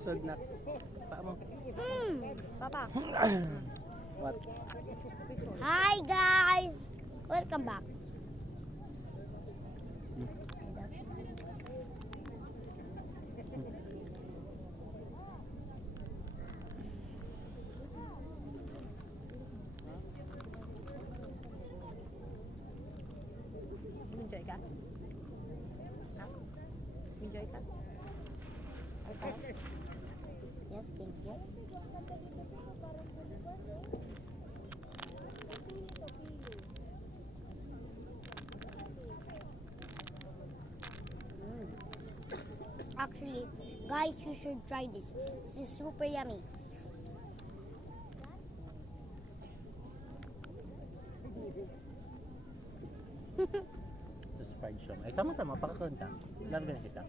Sod na. Pa mo. Papa. What? Hi guys! Welcome back. Enjoy ka? Ha? Enjoy ka? Yes, thank you. Actually, guys, you should try this. This is super yummy. Sa fried siomai. Ay, tama-tama. Pakakanta. Larga na kita.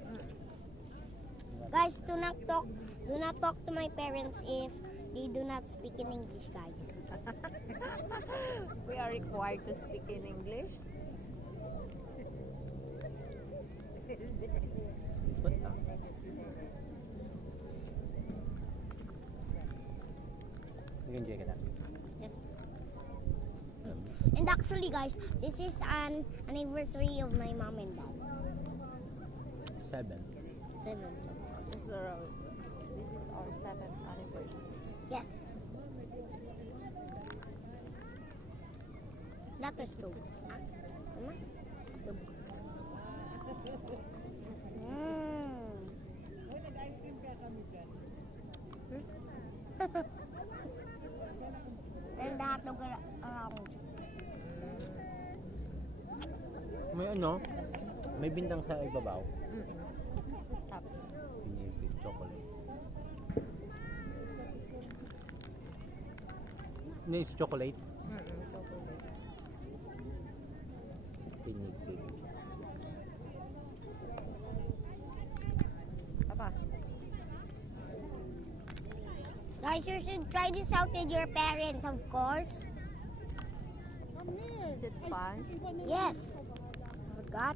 Guys, do not talk to my parents if they do not speak in English, guys. We are required to speak in English. Ba't ka? Nag-enjoy ka na? Yes. And actually, guys, this is an anniversary of my mom and dad. 7. 7. This is our 7th anniversary. Yes. That was true. Mama? And the hot dog around. May ano? May bintang sa ibabaw. Tapos, Pinipig chocolate. Nice chocolate. chocolate. Pinipig. Papa. Guys, you should try this out with your parents, of course. Is it fun? Yes. Forgot.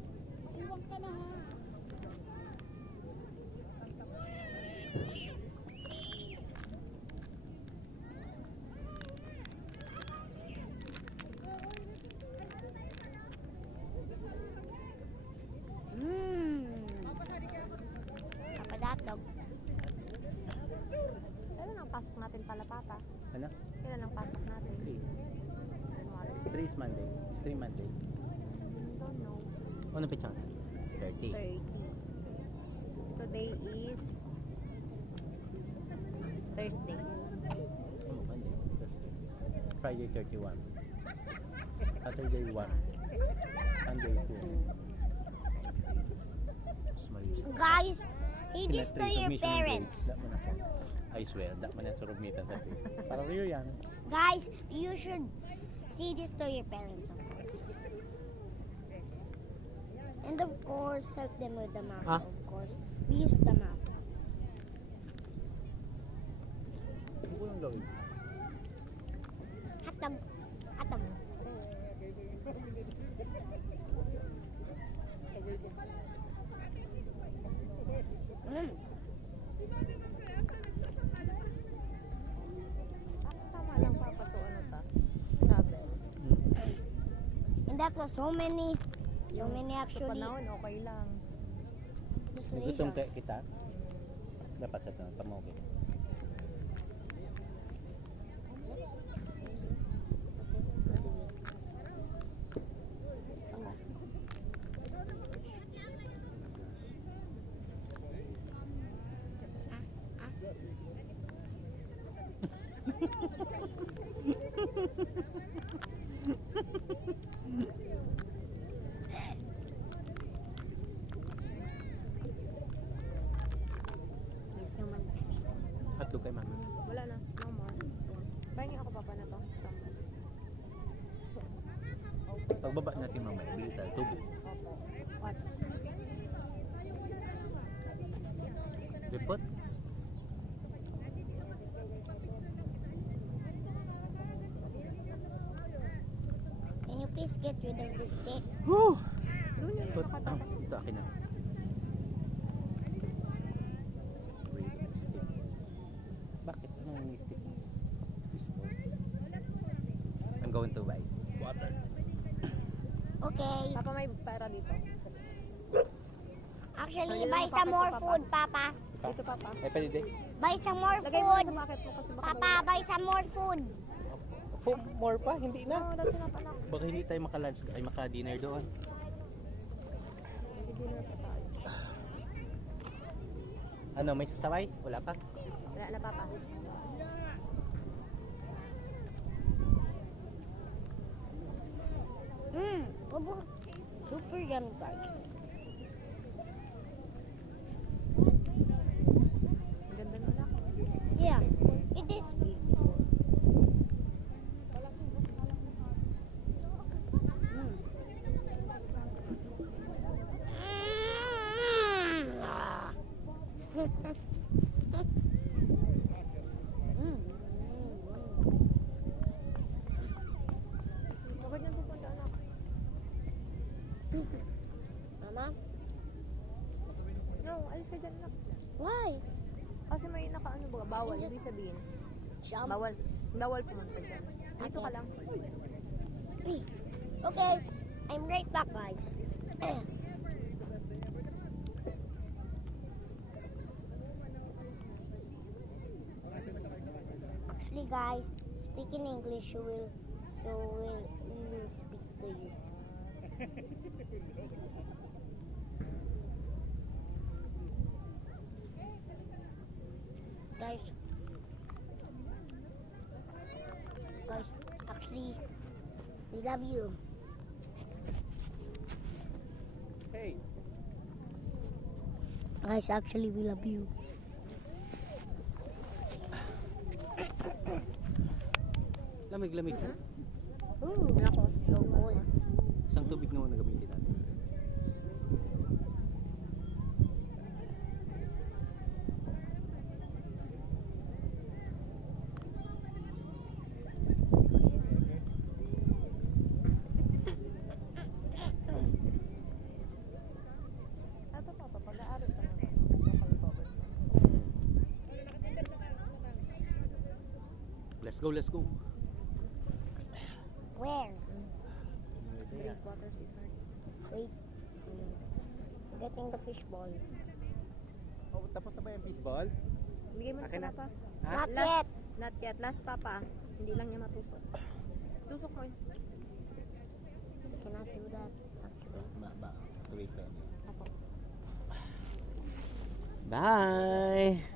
Papadotdog. Kailan ang pasok natin pala, Papa? Ano? Kailan ang pasok natin? 3. January. 3 is Monday. It's 3 Monday. Don't know. Ano pa 30. 30. Today is Thursday. Oh, Monday. Thursday. Friday 31. Saturday 1. Sunday 2. Guys, say this to your parents. I swear, that man at surugmitan sa ito. Para real yan. Guys, you should say this to your parents, of course. And of course, help them with the map, Ah. of course. We use the map. Ano ko yung gawin? Hatag. Hatag. Tama lang, Papa. So, ano ta? Travel. And that was so many Sa actually panahon, okay lang. Gutom destinations. kita? Dapat sa ito, pamukit. Yes naman. Hotdog kay mama. Wala na. No more. Pahingin ako, Papa, na to. Pagbaba natin mamaya, bili tayo tubig. What? Repot. Can you please get rid of the stick? Woo! Doon yung Put, nakatapos. ito akin na. Rid of the stick. going to buy? Water. Okay. Papa, may pera dito. Actually, Pwede buy mo some packet more to, Papa. food, Papa. Dito, Papa. Eh, pwede din. Buy some more Lagay mo food. sa bucket mo kasi baka Papa, buy some more food. For more pa? Hindi No, na. that's enough, anak. Baka hindi tayo maka-lunch ay maka-dinner doon. Dinner pa tayo. Ano, may sasaway? Wala pa? Wala na, Papa. Super yum, guys. Ang ganda na, anak. Yeah, it is beautiful. Bakit niyan pupunta, anak? Mama, No, alis ka dyan, anak. why? Kasi may nakaano ba, bawal. Ibig sabihin, Jump. bawal pumunta dyan. Dito ka lang. Okay, I'm right back, guys. Actually, guys, speak in English, we will speak to you. Guys, actually, we love you. Hey! Guys, actually, we love you. Lamig-lamig. Ooh, Ako. so cold. Isang tubig naman na gamitin natin. Ito, Papa, pag-aaral ka na. Local cover. Let's go, let's go. Where? Drink water, sweetheart. Wait. Getting the fish ball. Oh, tapos na ba yung baseball? Bigay mo na Akin sa na. Papa. Ha? Not Last. yet. Not yet. Last, Papa. Hindi lang niya matusok. Tusok mo yun. I cannot do that, actually. Wait pa. Ako. Bye!